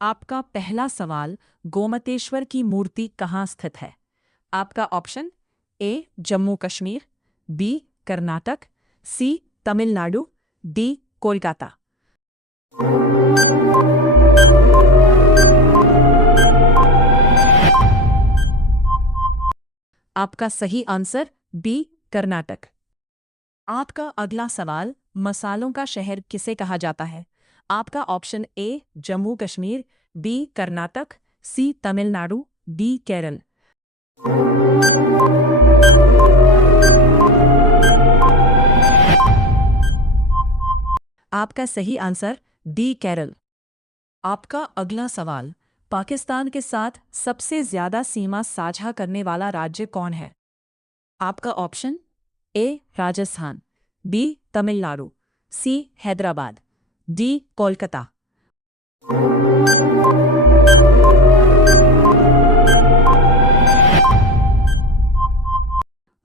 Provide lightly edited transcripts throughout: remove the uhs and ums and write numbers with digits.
आपका पहला सवाल, गोमतेश्वर की मूर्ति कहाँ स्थित है? आपका option A Jammu Kashmir, B Karnataka, C Tamil Nadu, D Kolkata. आपका सही आंसर बी कर्नाटक। आपका अगला सवाल, मसालों का शहर किसे कहा जाता है? आपका option A Jammu Kashmir, B Karnataka, C Tamil Nadu, D Kerala. आपका सही आंसर डी केरल। आपका अगला सवाल, पाकिस्तान के साथ सबसे ज्यादा सीमा साझा करने वाला राज्य कौन है? आपका option A Rajasthan, B Tamil Nadu, C Hyderabad, D Kolkata.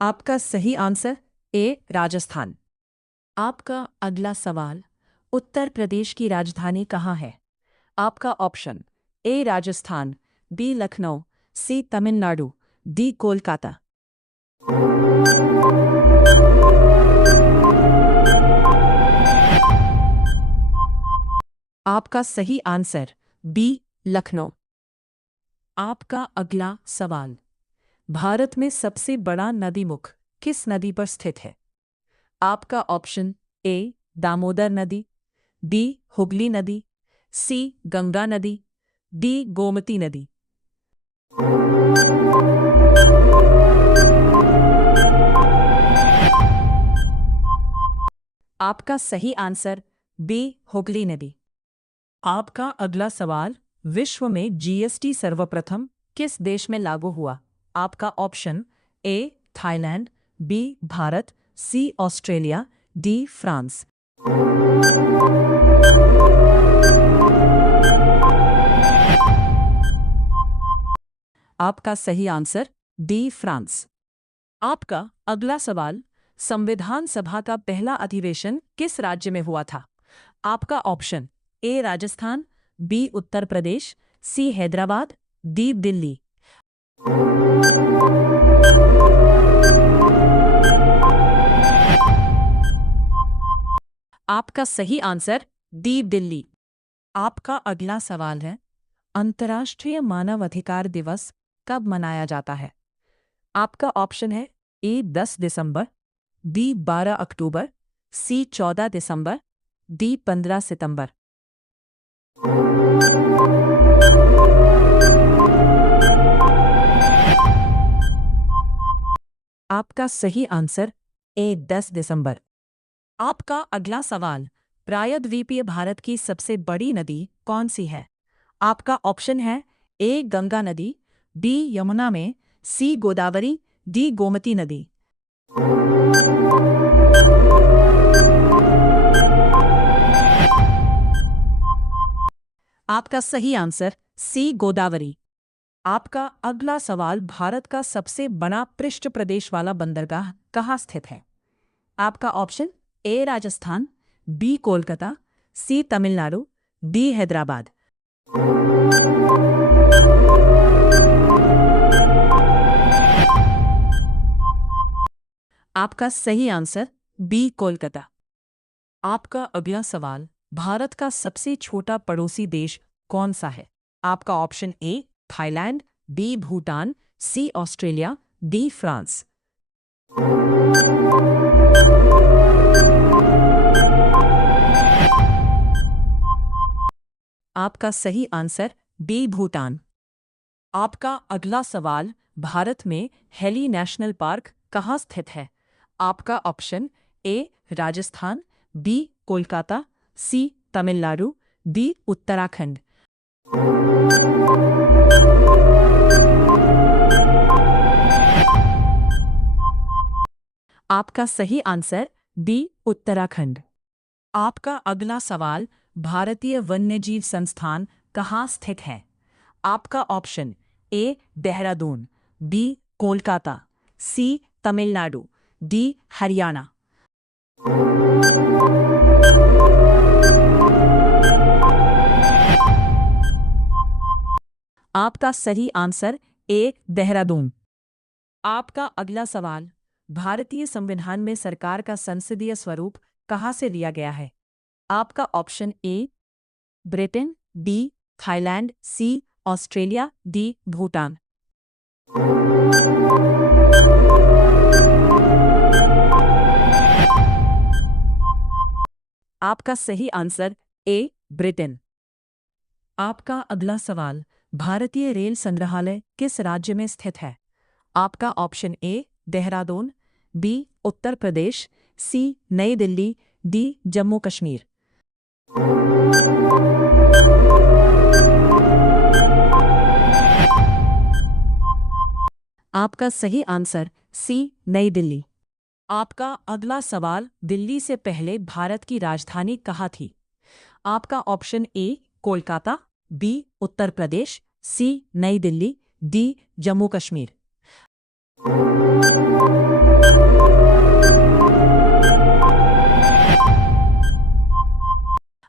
आपका सही आंसर ए राजस्थान। आपका अगला सवाल, उत्तर प्रदेश की राजधानी कहाँ है? आपका option A Rajasthan, B Lucknow, C Tamil Nadu, D Kolkata. आपका सही आंसर बी लखनऊ। आपका अगला सवाल, भारत में सबसे बड़ा नदीमुख किस नदी पर स्थित है? आपका ऑप्शन ए दामोदर नदी, बी हुगली नदी, सी गंगा नदी, डी गोमती नदी। आपका सही आंसर बी हुगली नदी। आपका अगला सवाल, विश्व में जीएसटी सर्वप्रथम किस देश में लागू हुआ? आपका option A Thailand, B Bharat, C Australia, D France. आपका सही आंसर डी फ्रांस। आपका अगला सवाल, संविधान सभा का पहला अधिवेशन किस राज्य में हुआ था? आपका option A Rajasthan, B Uttar Pradesh, C Hyderabad, D Delhi. आपका सही आंसर डी दिल्ली। आपका अगला सवाल है, अंतर्राष्ट्रीय मानव अधिकार दिवस कब मनाया जाता है? आपका ऑप्शन है ए 10 दिसंबर, बी 12 अक्टूबर, सी 14 दिसंबर, डी 15 सितंबर। आपका सही आंसर ए 10 दिसंबर। आपका अगला सवाल, प्रायद्वीपीय भारत की सबसे बड़ी नदी कौन सी है? आपका ऑप्शन है ए गंगा नदी, बी यमुना में, सी गोदावरी, डी गोमती नदी। आपका सही आंसर सी गोदावरी। आपका अगला सवाल, भारत का सबसे बड़ा पृष्ठ प्रदेश वाला बंदरगाह कहाँ स्थित है? आपका option A Rajasthan, B Kolkata, C Tamil Nadu, D Hyderabad. आपका सही आंसर बी कोलकाता। आपका अगला सवाल, भारत का सबसे छोटा पड़ोसी देश कौन सा है? आपका option A Thailand, B Bhutan, C Australia, D France. आपका सही आंसर बी भूटान। आपका अगला सवाल, भारत में हेली नेशनल पार्क कहाँ स्थित है? आपका option A Rajasthan, B Kolkata, C Tamil Nadu, D Uttarakhand. आपका सही आंसर डी उत्तराखंड। आपका अगला सवाल, भारतीय वन्यजीव संस्थान कहाँ स्थित है? आपका option A Dehradun, B Kolkata, C Tamil Nadu, D Haryana. आपका सही आंसर ए देहरादून। आपका अगला सवाल, भारतीय संविधान में सरकार का संसदीय स्वरूप कहाँ से लिया गया है? आपका option A Britain, B Thailand, C Australia, D Bhutan. आपका सही आंसर ए ब्रिटेन। आपका अगला सवाल, भारतीय रेल संग्रहालय किस राज्य में स्थित है? आपका option A Dehradun, B Uttar Pradesh, सी नई दिल्ली, डी जम्मू कश्मीर। आपका सही आंसर सी नई दिल्ली। आपका अगला सवाल, दिल्ली से पहले भारत की राजधानी कहाँ थी? आपका ऑप्शन ए कोलकाता, बी उत्तर प्रदेश, सी नई दिल्ली, डी जम्मू कश्मीर।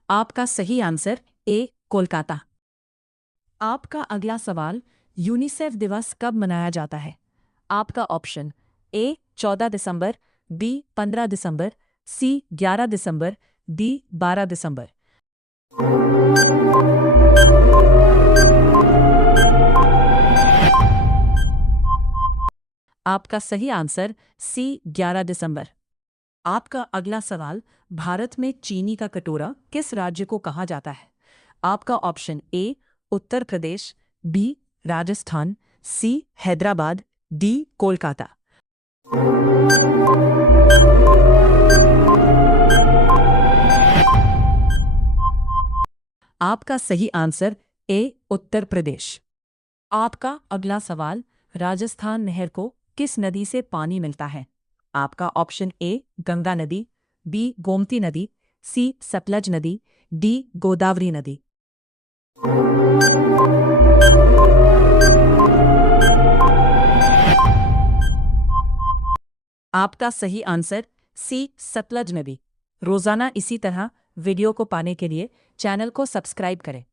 आपका सही आंसर ए कोलकाता। आपका अगला सवाल, यूनिसेफ दिवस कब मनाया जाता है? आपका ऑप्शन ए 14 दिसंबर, बी 15 दिसंबर, सी 11 दिसंबर, डी 12 दिसंबर। आपका सही आंसर सी 11 दिसंबर। आपका अगला सवाल, भारत में चीनी का कटोरा किस राज्य को कहा जाता है? आपका option A Uttar Pradesh, B Rajasthan, C Hyderabad, D Kolkata. आपका सही आंसर ए उत्तर प्रदेश। आपका अगला सवाल, राजस्थान नहर को किस नदी से पानी मिलता है? आपका ऑप्शन ए गंगा नदी, बी गोमती नदी, सी सतलज नदी, डी गोदावरी नदी। आपका सही आंसर सी सतलज नदी। रोजाना इसी तरह वीडियो को पाने के लिए चैनल को सब्सक्राइब करें।